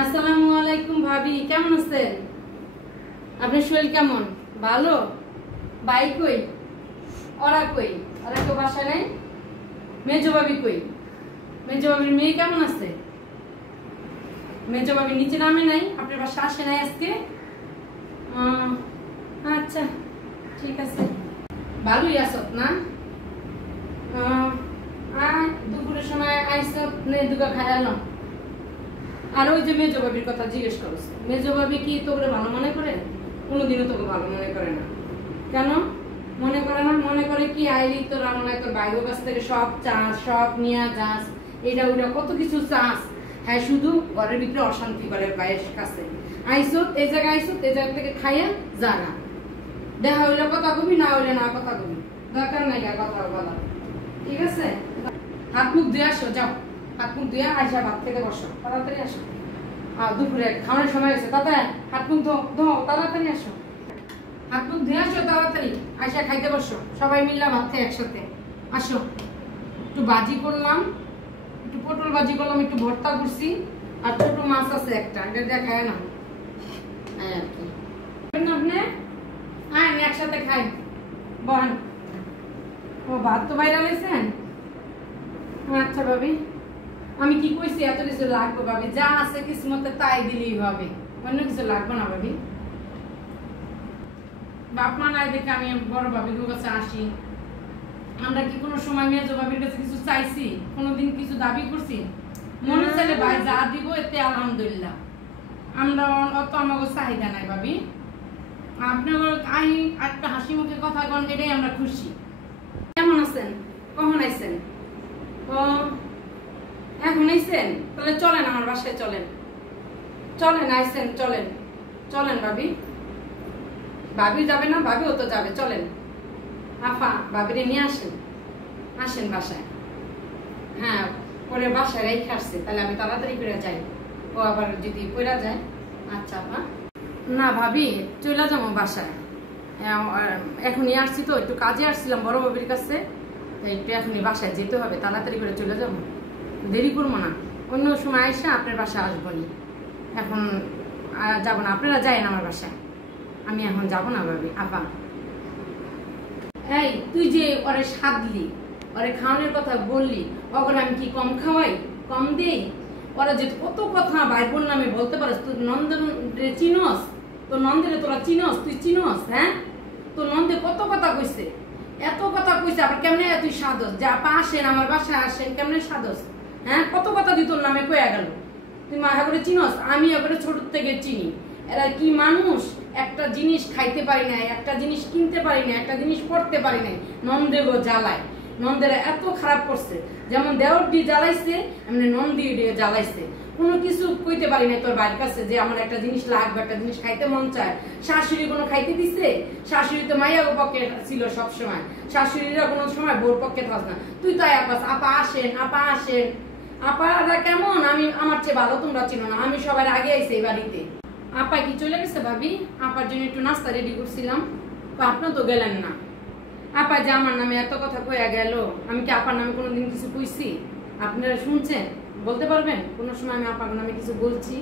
আসসালামু আলাইকুম ভাবি, কেমন আছেন? আপনার শরীর কেমন? ভালো? ভাই কই? ওরা কই? ওরা কেউ বাসায় নাই? মেজো ভাবি কই? মেজো ভাবির মেয়ে কেমন আছে? মেজো ভাবি নিচে নামে নাই? আপনার বাসা আসে নাই আজকে? আচ্ছা, ঠিক আছে। ভালোই আছো না? দুপুরের সময় আইসো দুগা খাইলাম। আর ওই যে মেজো ভাবির কথা জিজ্ঞেস করছো, মেজো ভাবি কি তোকে ভালো মনে করে? কোনোদিনও তোকে ভালো মনে করে না। কেন মনে করে না? মনে করে কি আইলি তোরা মনে হয় তোর বাইরের কাছ থেকে সব চাস, সব নিয়ে যাস, এটা ওইটা কত কিছু চাস। হ্যাঁ, শুধু ঘরের ভিতরে অশান্তি করে বাইরের কাছে। আইসো এই জায়গায়, আইসো এই জায়গা থেকে খাইয়া যা না, দেখা হইলে কথা কবি, না হইলে না কথা কবি, দরকার নাই কথা বলা। ঠিক আছে, হাত মুখ ধুয়ে আসো, যাও হাত মুখ ধুয়ে আইসা ভাত খেতে বসো, তাড়াতাড়ি আসো। আর দুপুরে খাওয়ানোর সময় হয়েছে, দাদা হাত মুখ ধো, তাড়াতাড়ি আসো, হাত মুখ ধুয়ে আসো তাড়াতাড়ি, আইসা খাইতে বসো, সবাই মিললাম ভাত খাই একসাথে। আসো, একটু ভাজি করলাম, একটু পটল ভাজি করলাম, একটু ভর্তা করছি, আর ছোট মাছ আছে একটা, এটা দিয়ে খায় না আর কি। আপনি আয় একসাথে খাই, বলেন। ও ভাত তো বাইরে আলেছেন? আচ্ছা ভাবি, আমি কি কইছি এত কিছু লাগবে ভাবি? যা আছে কিসমতে তাই দিলেই হবে, অন্য কিছু লাগবে না ভাবি। বাপ মা নাই দেখে আমি বড় ভাবির কাছে আসি। আমরা কি কোনো সময় মেজো ভাবির কাছে কিছু চাইছি? কোনোদিন কিছু দাবি করছি? মনে চাইলে ভাই যা দিব এতে আলহামদুলিল্লাহ, আমরা অত আমাকে চাহিদা নাই ভাবি। আপনার একটা হাসি মুখে কথা কন, এটাই আমরা খুশি। কেমন আছেন? কখন আইছেন? ও এখন আইছেন? তাহলে চলেন আমার বাসায়, চলেন চলেন, আইছেন চলেন চলেন ভাবি। ভাবি যাবে না? ভাবিও তো যাবে, চলেন। আফা ভাবিরে নিয়ে আসেন, আসেন বাসায়। হ্যাঁ, পরে বাসায় রেখে আসছে, তাহলে আমি তাড়াতাড়ি করে যাই, ও আবার যদি পড়া যায়। আচ্ছা আপা, না ভাবি চলে যাবো বাসায়, এখনই আসছি তো, একটু কাজে আসছিলাম বড় ভাবির কাছে, একটু এখনই বাসায় যেতে হবে, তাড়াতাড়ি করে চলে যাবো, দেরি করবো না। অন্য সময় এসে আপনার বাসায় আসবো নি, এখন যাবো না। আপনারা যায়েন আমার বাসায়, আমি এখন যাবো না ভাবি। আপা এই তুই যে ওরে সাধলি, ওরে খাওয়ানোর কথা বললি, ওখানে আমি কি কম খাওয়াই, কম দেই? ওরা যে কত কথা ভাই বোন নামে বলতে পারিস, তুই নন্দন চিনস, তোর নন্দের তোরা চিনস, তুই চিনস? হ্যাঁ, তোর নন্দে কত কথা কইছে, এত কথা কইছে, আবার কেমনে তুই সাদস যে আপা আসেন আমার বাসায় আসেন, কেমনে সাদস? হ্যাঁ, কত কথা দি তোর নামে কয়ে গেল, তুই মা করে চিনস? আমি এবারে ছোট থেকে চিনি। এরা কি মানুষ, একটা জিনিস খাইতে পারি না, একটা জিনিস কিনতে পারি না, একটা জিনিস পড়তে পারি না, নন্দে গো জ্বালায়। নন্দেরা এত খারাপ করছে, যেমন দেওর দিয়ে জ্বালাইছে এমনি নন্দী দিয়ে জ্বালাইছে। কোনো কিছু কইতে পারি না তোর বাড়ির কাছে যে আমার একটা জিনিস লাগবে, একটা জিনিস খাইতে মন চায়। শাশুড়ি কোনো খাইতে দিচ্ছে? শাশুড়ি তো মাইয়া পক্ষে ছিল সবসময়, শাশুড়িরা কোনো সময় বোর পক্ষে থাক না। তুই তো আপা আসেন, আপা আসেন। আপারা কেমন, আমি আমার চেয়ে ভালো তোমরা চিনো না, আমি সবার আগে আইছি এই বাড়িতে। আপা কি চলে গেছে ভাবি? আপার জন্য একটু নাস্তা রেডি করছিলাম, আপনি তো গেলেন না। আপা যে আমার নামে এত কথা কইয়া গেল, আমি কি আপার নামে কোনোদিন কিছু কইছি? আপনারা শুনছেন? বলতে পারবেন কোনো সময় আমি আপার নামে কিছু বলছি?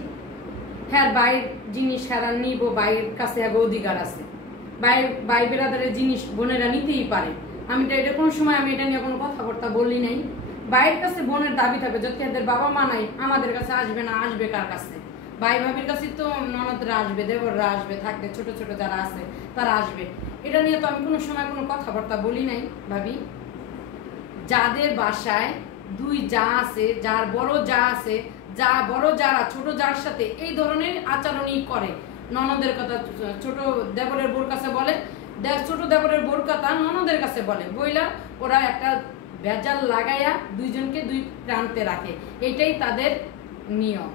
হ্যাঁ, বাইরের জিনিস সারা নিব, বাইরের কাছে এক অধিকার আছে, বাই বেড়াদারের জিনিস বোনেরা নিতেই পারে। আমি তো এটা কোনো সময় আমি এটা নিয়ে কোনো কথাবার্তা বলি নাই। বাইরের কাছে বোনের দাবি থাকবে, যদি এদের বাবা মা নাই আমাদের কাছে আসবে না, আসবে কার কাছে? ভাই ভাবির কাছে তো ননদরা আসবে, দেবররা আসবে, থাকবে ছোট ছোট যারা আছে তারা আসবে। এটা নিয়ে তো আমি কোনো সময় কোনো কথাবার্তা বলি নাই ভাবি। যাদের বাসায় দুই যা আছে, যার বড় যা আছে, যা বড় যারা ছোট যার সাথে এই ধরনের আচরণই করে, ননদের কথা ছোট দেবরের বোর কাছে বলে, ছোট দেবরের বোর কথা ননদের কাছে বলে, বইলা ওরা একটা ভেজাল লাগাইয়া দুইজনকে দুই প্রান্তে রাখে, এটাই তাদের নিয়ম।